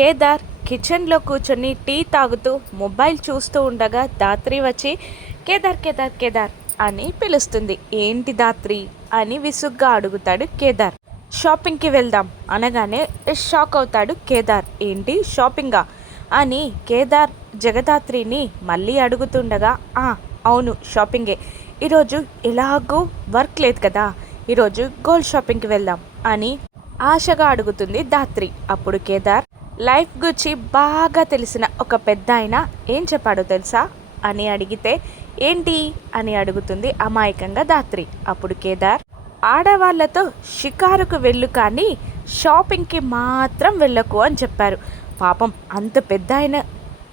కేదార్ కిచెన్లో కూర్చొని టీ తాగుతూ మొబైల్ చూస్తూ ఉండగా ధాత్రి వచ్చి కేదార్ కేదార్ కేదార్ అని పిలుస్తుంది. ఏంటి ధాత్రి అని విసుగ్గా అడుగుతాడు కేదార్. షాపింగ్కి వెళ్దాం అనగానే షాక్ అవుతాడు కేదార్. ఏంటి షాపింగా అని కేదార్ జగదాత్రిని మళ్ళీ అడుగుతుండగా అవును షాపింగే, ఈరోజు ఎలాగూ వర్క్ లేదు కదా, ఈరోజు గోల్డ్ షాపింగ్కి వెళ్దాం అని ఆశగా అడుగుతుంది ధాత్రి. అప్పుడు కేదార్ లైఫ్ గురించి బాగా తెలిసిన ఒక పెద్ద ఆయన ఏం చెప్పాడో తెలుసా అని అడిగితే ఏంటి అని అడుగుతుంది అమాయకంగా ధాత్రి. అప్పుడు కేదార్ ఆడవాళ్లతో షికారుకు వెళ్ళు కానీ షాపింగ్కి మాత్రం వెళ్ళకు అని చెప్పారు. పాపం అంత పెద్ద ఆయన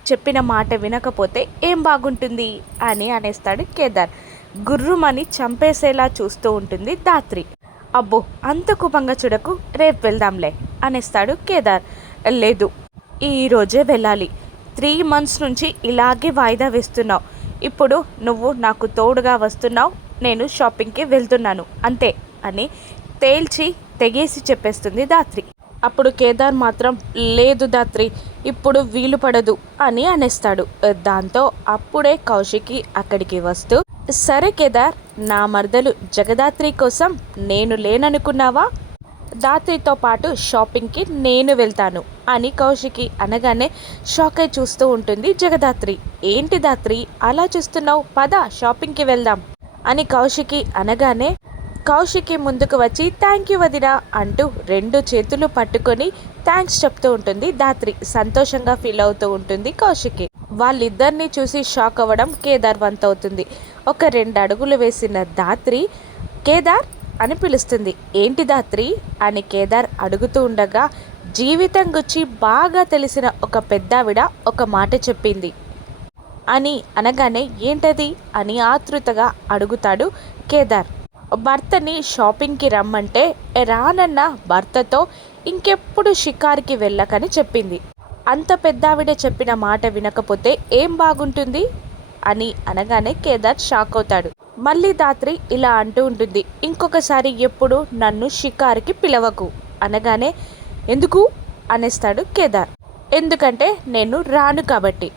చెప్పిన మాట వినకపోతే ఏం బాగుంటుంది అని అనేస్తాడు కేదార్. గుర్రుమని చంపేసేలా చూస్తూ ఉంటుంది ధాత్రి. అబ్బో అంత కోపంగా చూడకు, రేపు వెళ్దాంలే అనేస్తాడు కేదార్. లేదు ఈరోజే వెళ్ళాలి, 3 months నుంచి ఇలాగే వాయిదా వేస్తున్నావు, ఇప్పుడు నువ్వు నాకు తోడుగా వస్తున్నావు, నేను షాపింగ్కి వెళ్తున్నాను అంతే అని తేల్చి తెగేసి చెప్పేస్తుంది ధాత్రి. అప్పుడు కేదార్ మాత్రం లేదు ధాత్రి ఇప్పుడు వీలు పడదు అని అనేస్తాడు. దాంతో అప్పుడే కౌశికి అక్కడికి వస్తూ సరే కేదార్, నా మరదలు జగదాత్రి కోసం నేను లేననుకున్నావా, ధాత్రితో పాటు షాపింగ్కి నేను వెళ్తాను అని కౌశికి అనగానే షాక్ అయి చూస్తూ ఉంటుంది జగదాత్రి. ఏంటి ధాత్రి అలా చూస్తున్నావు, పద షాపింగ్కి వెళ్దాం అని కౌశికి అనగానే కౌశికి ముందుకు వచ్చి థ్యాంక్ యూ వదినా అంటూ 2 చేతులు పట్టుకొని థ్యాంక్స్ చెప్తూ ఉంటుంది ధాత్రి. సంతోషంగా ఫీల్ అవుతూ ఉంటుంది కౌశికి. వాళ్ళిద్దరినీ చూసి షాక్ అవ్వడం కేదార్ వంతవుతుంది. ఒక 2 అడుగులు వేసిన ధాత్రి కేదార్ అని పిలుస్తుంది. ఏంటి ధాత్రి అని కేదార్ అడుగుతూ ఉండగా జీవితం గురించి బాగా తెలిసిన ఒక పెద్దావిడ ఒక మాట చెప్పింది అని అనగానే ఏంటది అని ఆతృతగా అడుగుతాడు కేదార్. భర్తని షాపింగ్కి రమ్మంటే రానన్న భర్తతో ఇంకెప్పుడు షికార్కి వెళ్ళకని చెప్పింది. అంత పెద్దావిడ చెప్పిన మాట వినకపోతే ఏం బాగుంటుంది అని అనగానే కేదార్ షాక్ అవుతాడు. మళ్ళీ ధాత్రి ఇలా అంటూ ఉంటుంది, ఇంకొకసారి ఎప్పుడు నన్ను షికార్కి పిలవకు అనగానే ఎందుకు అనేస్తాడు కేదార్. ఎందుకంటే నేను రాను కాబట్టి,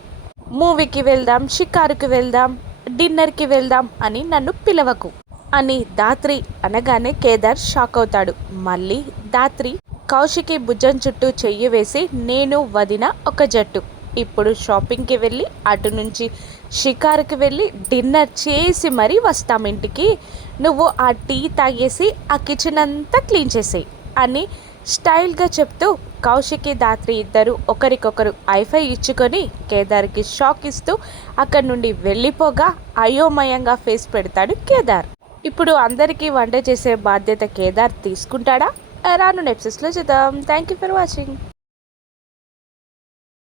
మూవీకి వెళ్దాం, షికారుకి వెళ్దాం, డిన్నర్కి వెళ్దాం అని నన్ను పిలవకు అని ధాత్రి అనగానే కేదార్ షాక్ అవుతాడు. మళ్ళీ ధాత్రి కౌశికి భుజం చుట్టూ చెయ్యి వేసి నేను వదిన ఒక జట్టు, ఇప్పుడు షాపింగ్కి వెళ్ళి అటు నుంచి షికారుకి వెళ్ళి డిన్నర్ చేసి మరీ వస్తాం ఇంటికి, నువ్వు ఆ టీ తాగేసి ఆ కిచెన్ అంతా క్లీన్ చేసేయి అని స్టైల్గా చెప్తూ కౌశికి ధాత్రి ఇద్దరు ఒకరికొకరు ఐఫై ఇచ్చుకొని కేదార్కి షాక్ ఇస్తూ అక్కడి నుండి వెళ్ళిపోగా అయోమయంగా ఫేస్ పెడతాడు కేదార్. ఇప్పుడు అందరికీ వంట చేసే బాధ్యత కేదార్ తీసుకుంటాడా? రాను ఎపిసోడ్స్లో చూద్దాం. Thank you for watching.